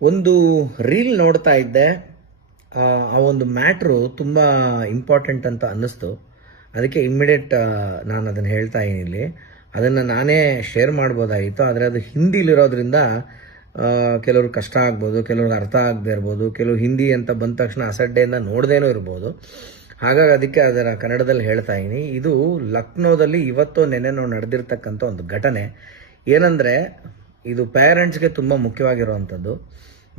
ಒಂದು ರೀಲ್ ನೋಡ್ತಾ ಇದ್ದೆ. ಆ ಒಂದು ಮ್ಯಾಟ್ರು ತುಂಬ ಇಂಪಾರ್ಟೆಂಟ್ ಅಂತ ಅನ್ನಿಸ್ತು. ಅದಕ್ಕೆ ಇಮ್ಮಿಡಿಯೇಟ್ ನಾನು ಅದನ್ನು ಹೇಳ್ತಾ ಇದ್ದೀನಿ ಇಲ್ಲಿ. ಅದನ್ನು ನಾನೇ ಶೇರ್ ಮಾಡ್ಬೋದಾಗಿತ್ತು, ಆದರೆ ಅದು ಹಿಂದಿಲಿರೋದ್ರಿಂದ ಕೆಲವ್ರಿಗೆ ಕಷ್ಟ ಆಗ್ಬೋದು, ಕೆಲವ್ರಿಗೆ ಅರ್ಥ ಆಗದೆ ಇರ್ಬೋದು, ಕೆಲವು ಹಿಂದಿ ಅಂತ ಬಂದ ತಕ್ಷಣ ಅಸಡ್ಡೆಯಿಂದ ನೋಡ್ದೇನೂ ಇರ್ಬೋದು. ಹಾಗಾಗಿ ಅದಕ್ಕೆ ಅದರ ಕನ್ನಡದಲ್ಲಿ ಹೇಳ್ತಾ ಇದ್ದೀನಿ. ಇದು ಲಕ್ನೋದಲ್ಲಿ ಇವತ್ತು ನೆನ್ನೆನೋ ನಡೆದಿರ್ತಕ್ಕಂಥ ಒಂದು ಘಟನೆ. ಏನಂದರೆ ಇದು ಪೇರೆಂಟ್ಸ್ಗೆ ತುಂಬ ಮುಖ್ಯವಾಗಿರುವಂಥದ್ದು.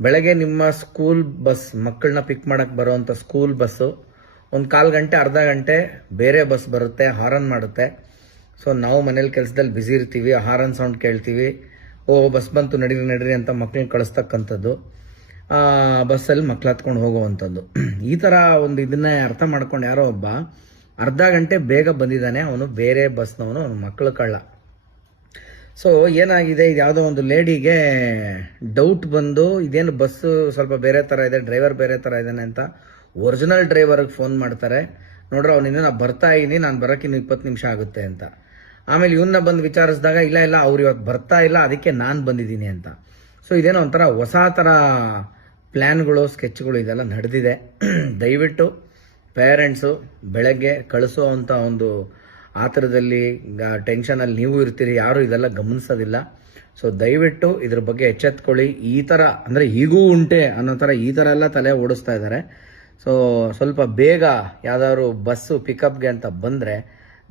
ಬೆಳಗ್ಗೆ ನಿಮ್ಮ ಸ್ಕೂಲ್ ಬಸ್, ಮಕ್ಕಳನ್ನ ಪಿಕ್ ಮಾಡಕ್ಕೆ ಬರೋವಂಥ ಸ್ಕೂಲ್ ಬಸ್ಸು ಒಂದು 1/4 ಗಂಟೆ ಅರ್ಧ ಗಂಟೆ ಬೇರೆ ಬಸ್ ಬರುತ್ತೆ, ಹಾರನ್ ಮಾಡುತ್ತೆ. ಸೊ ನಾವು ಮನೇಲಿ ಕೆಲಸದಲ್ಲಿ ಬ್ಯುಸಿ ಇರ್ತೀವಿ, ಹಾರನ್ ಸೌಂಡ್ ಕೇಳ್ತೀವಿ, ಬಸ್ ಬಂತು ನಡೀರಿ ನಡೀರಿ ಅಂತ ಮಕ್ಕಳನ್ನ ಕಳಿಸ್ತಕ್ಕಂಥದ್ದು, ಬಸ್ಸಲ್ಲಿ ಮಕ್ಳು ಹತ್ಕೊಂಡು ಹೋಗುವಂಥದ್ದು. ಈ ಥರ ಒಂದು ಇದನ್ನೇ ಅರ್ಥ ಮಾಡ್ಕೊಂಡು ಯಾರೋ ಒಬ್ಬ ಅರ್ಧ ಗಂಟೆ ಬೇಗ ಬಂದಿದ್ದಾನೆ, ಅವನು ಬೇರೆ ಬಸ್ನವನು, ಅವನು ಮಕ್ಕಳು ಕಳ್ಳ. ಸೊ ಏನಾಗಿದೆ, ಇದು ಯಾವುದೋ ಒಂದು ಲೇಡಿಗೆ ಡೌಟ್ ಬಂದು ಇದೇನು ಬಸ್ಸು ಸ್ವಲ್ಪ ಬೇರೆ ಥರ ಇದೆ, ಡ್ರೈವರ್ ಬೇರೆ ಥರ ಇದ್ದಾನೆ ಅಂತ ಒರಿಜಿನಲ್ ಡ್ರೈವರ್ಗೆ ಫೋನ್ ಮಾಡ್ತಾರೆ. ನೋಡ್ರೆ ಅವನಿಂದ ನಾನು ಬರ್ತಾ ಇದ್ದೀನಿ, ನಾನು ಬರೋಕ್ಕಿನ್ನು 20 ನಿಮಿಷ ಆಗುತ್ತೆ ಅಂತ. ಆಮೇಲೆ ಇವನ್ನ ಬಂದು ವಿಚಾರಿಸಿದಾಗ ಇಲ್ಲ ಅವ್ರು ಇವತ್ತು ಬರ್ತಾ ಇಲ್ಲ, ಅದಕ್ಕೆ ನಾನು ಬಂದಿದ್ದೀನಿ ಅಂತ. ಸೊ ಇದೇನೋ ಒಂಥರ ಹೊಸ ಥರ ಪ್ಲ್ಯಾನ್ಗಳು, ಸ್ಕೆಚ್ಗಳು ಇದೆಲ್ಲ ನಡೆದಿದೆ. ದಯವಿಟ್ಟು ಪೇರೆಂಟ್ಸು ಬೆಳಗ್ಗೆ ಕಳಿಸೋವಂಥ ಒಂದು ಆತರದಲ್ಲಿ, ಟೆನ್ಷನಲ್ಲಿ ನೀವು ಇರ್ತೀರಿ, ಯಾರು ಇದೆಲ್ಲ ಗಮನಿಸೋದಿಲ್ಲ. ಸೊ ದಯವಿಟ್ಟು ಇದ್ರ ಬಗ್ಗೆ ಎಚ್ಚೆತ್ಕೊಳ್ಳಿ. ಈ ಥರ ಅಂದರೆ ಈಗೂ ಉಂಟೆ ಅನ್ನೋ ಥರ ಈ ಥರ ಎಲ್ಲ ತಲೆ ಓಡಿಸ್ತಾ ಇದ್ದಾರೆ. ಸೊ ಸ್ವಲ್ಪ ಬೇಗ ಯಾವ್ದಾದ್ರು ಬಸ್ಸು ಪಿಕಪ್ಗೆ ಅಂತ ಬಂದರೆ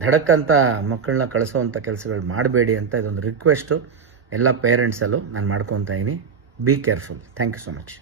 ಧಡಕ್ಕಂತ ಮಕ್ಕಳನ್ನ ಕಳಿಸೋವಂಥ ಕೆಲಸಗಳು ಮಾಡಬೇಡಿ ಅಂತ ಇದೊಂದು ರಿಕ್ವೆಸ್ಟು ಎಲ್ಲ ಪೇರೆಂಟ್ಸಲ್ಲೂ ನಾನು ಮಾಡ್ಕೊತಾ ಇದ್ದೀನಿ. Be careful. Thank you so much.